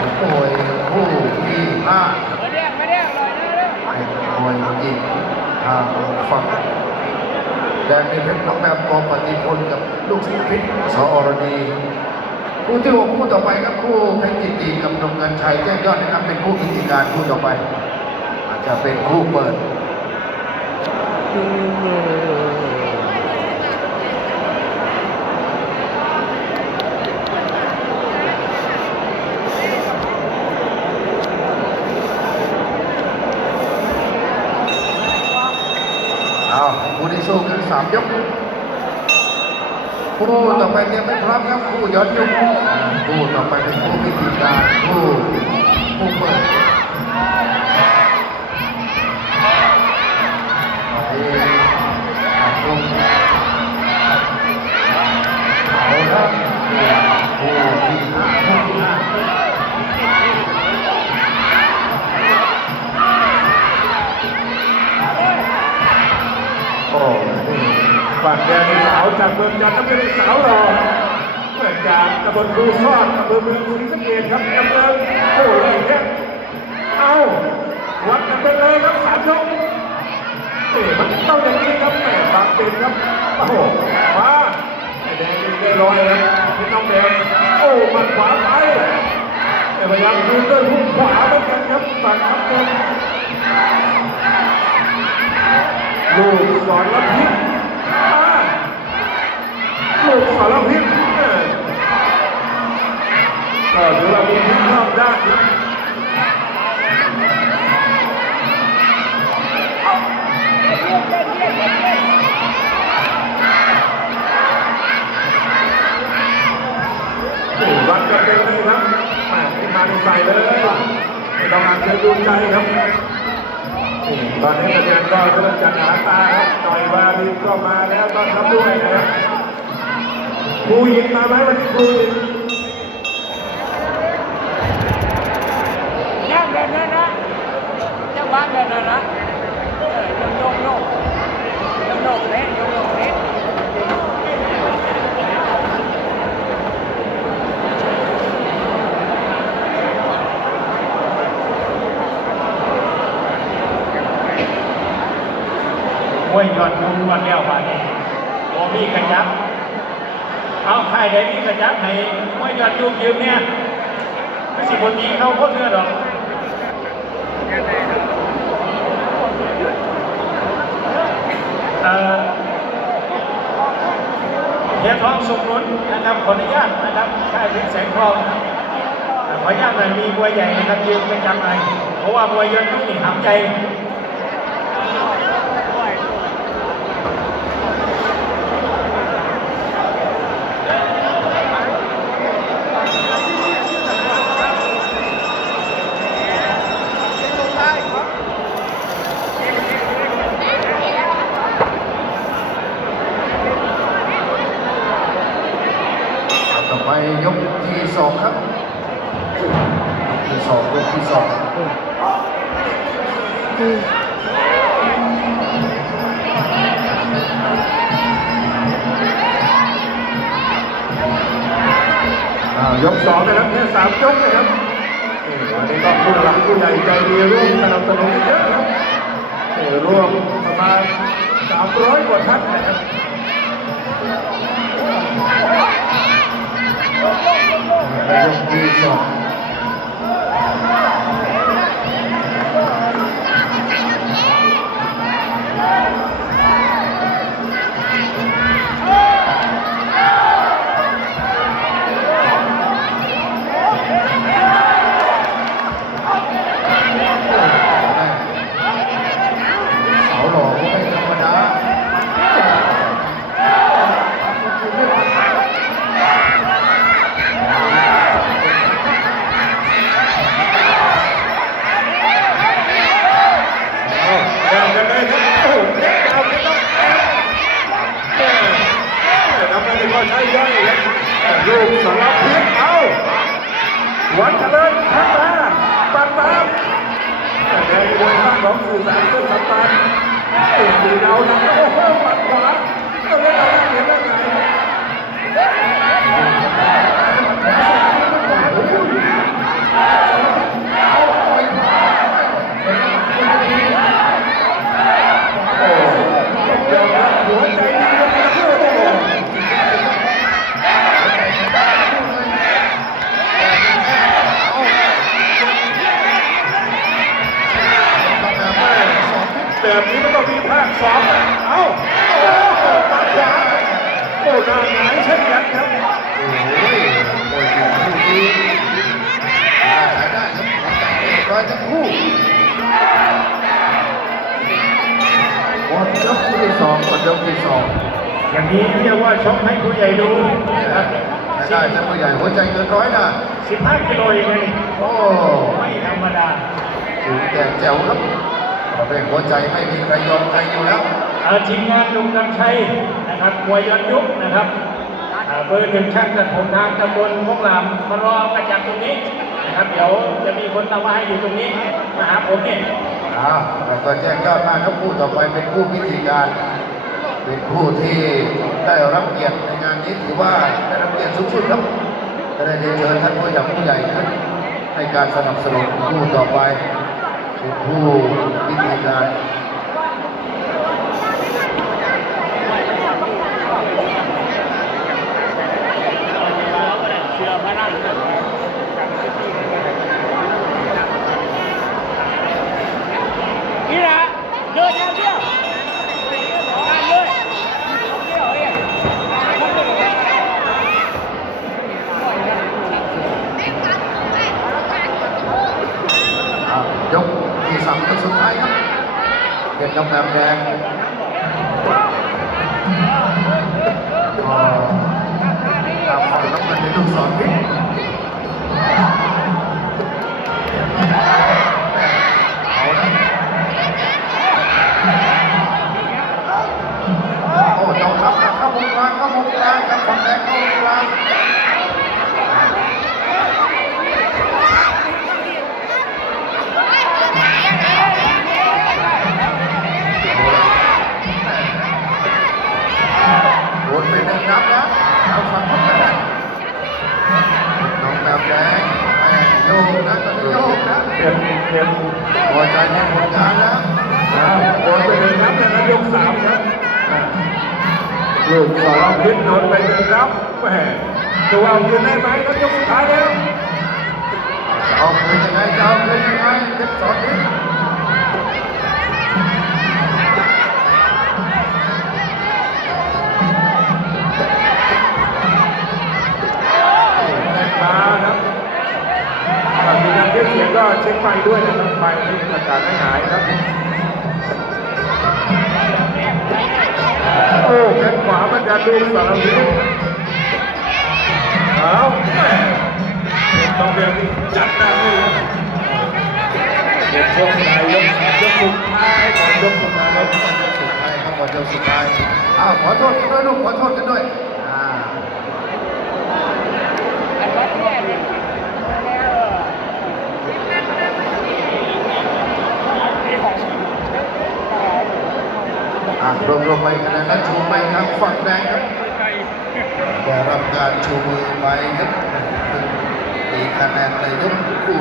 ทางมาถึงมวยคู่ที่ห้าไม่เรียกไม่เรีกเลยนะเด้อวยหญิงทางฝั่งแดงในเพชรน้องแบบกองปฏิพลกับลูกศิษย์พิษสอรดีคู่ที่หกคู่ต่อไปครับคู่เพชรจิตดีกับนงกันชัยแจ้งยอดนะครับเป็นคู่กิจการคู่ต่อไป อาจจะเป็นคู่เปิด เอาคู่ที่ สามยกคู่ต่อไปเตรียมไม่พร้อมครับคู่ย้อนยุคคู่ต่อไปเป็นคู่พิธีการคู่ ฝั่งแดงเป็นสาวจากเมืองจันทร์น้ำเงินเป็นสาวหล่อเกิดจากตำบลคูซอนอำเภอเมืองศรีสะเกษครับดำเนินโอ้ยเนี่ยเอาวัดกันไปเลยครับสามยกเอ๊ะมันต้องอย่างนี้ครับแหมบางเป็นครับโอ้โหมาไอ้แดงเป็นเรียบร้อยแล้วพี่น้องแดงโอ้มันขวาไปแต่พยายามคืนด้วยหุกขวาเหมือนกันครับฝั่งน้ำเงินลูกสอนรับพิษ ลูกสอนรับพิษก็ถือว่ามีพิษรอบด้านนะนี่วัดกันเป็นเลยครับแม่ไม่มาใส่เลยไม่ต้องอ่านเชิญดูใจครับตอนนี้คะแนนก็เริ่มจะหนาตาครับต่อยวารินก็มาแล้วต้อนรับด้วยนะครับ ครูหญิงมาไหมวันนี้ครูหญิงย่างเดินนะนะจังหวะเดินนะนะเออโยกโยกโยกโยกเละโยกโยกเละมวยยอดยุงวันเดียววันนี้โอมีกระจับ เอาใครได้มีกระจับให้มวยยอดยุงยืมเนี่ยไม่สิบนนี้เขาโคตรเนื้อดอกเอ่อเฮียทองสมนุนนะครับขออนุญาตนะครับค่ายเพชรแสงทองนะครับขออนุญาตหน่อยมีมวยใหญ่นะครับยืมประจำหน่อยเพราะว่ามวยยอดยุงนี่หำใจ อ่ายกสองนะครับแค่สามยกนะครับนี่วันนี้ก็ผู้หลักผู้ใหญ่ใจดีร่วมสนับสนุนเยอะครับนี่ร่วมประมาณสามร้อยกว่าท่านนะครับไปยกที่สอง ข้องสื่อสารต้นสัมพันธ์เอ็ดีเรานะโอ้โหปัดขวาก็เล่นเอาได้เห็นได้ไง โอ้โห หงายเช่นกันครับ โอ้ยโอ้ยคู่นี้น่าใช้ได้ครับหัว ใจเรียบร้อยทั้งคู่หมดยกที่สองหมดยกที่สองอย่างนี้เรียกว่าชกให้ผู้ใหญ่ดูนะครับใช่ได้ท่านผู้ใหญ่หัวใจเกินร้อยนะ15กิโลเองนะนี่โอ้ไม่ธรรมดาถึงแก่แจ๋วครับเรื่องหัวใจไม่มีใครยอมใครอยู่แล้วเอาทีมงานลุงกำชัยนะครับมวยย้อนยุคนะครับอ่าเบอร์หนึ่งช่างตัดผมทางตำบลพวกลามมารอกระจับตรงนี้ นะครับ เดี๋ยวจะมีคนตามาให้อยู่ตรงนี้มาหาผมเนี่ยอ้าวแล้วก็แจ้งยอดมาครับผู้ต่อไปเป็นผู้พิธีการ เป็นผู้ที่ได้รับเกียรติในงานนี้ถือว่าได้รับเกียรติสูงสุดครับจะได้เรียนเชิญท่านผู้ใหญ่ผู้ใหญ่ขึ้นให้การสนับสนุนผู้ต่อไปเป็นผู้พิธีการ เชื่อพระนั่นนี่ละเดินอย่างเดียวงานเลยเดียวเองคนเดียว อะยกที่สามยกสุดท้ายครับ เป็นำแดงแดงก็ตามฝั่งน้ำเงินในลูกศรพิษเอาละโอ้ยอมรับนะเข้ามุมกลางเข้ามุมกลางครับฝั่งแดงเข้ามุมกลาง โดนไปหนึ่งนับแล้วเอาฝั่งนู้นไปแล้วน้องแบบแดงแม่โยกนะตอนนี้โยกนะ เปลี่ยนเปลี่ยน พอใจในผลงานแล้วอ้าวโดนไปหนึ่งนับนะครับยกสามครับลูกสารพิษโดนไปเป็นรับแหมจะวางยืนได้ไหมครับยกสุดท้ายแล้วจะเอาคืนยังไงจะเอาคืนยังไงเด็กสองพิษ ดูสารพิษเอาแม่ต้องเรียนจัดหน้าเลยเดี๋ยวช่วงไหนยกยกสุดท้ายก่อนยกสุดท้ายเอาคืนสุดท้ายครับก่อนยกสุดท้ายอ้าวขอโทษกันด้วยลูกขอโทษกันด้วยอ่า อันวัดเนี่ยเนี่ยแล้วนี่ของ อะรวมไปคะแนนนั้นชูไปทางฝั่งแดงครับได้รับการชูมือไปครับมีคะแนนในยกคู่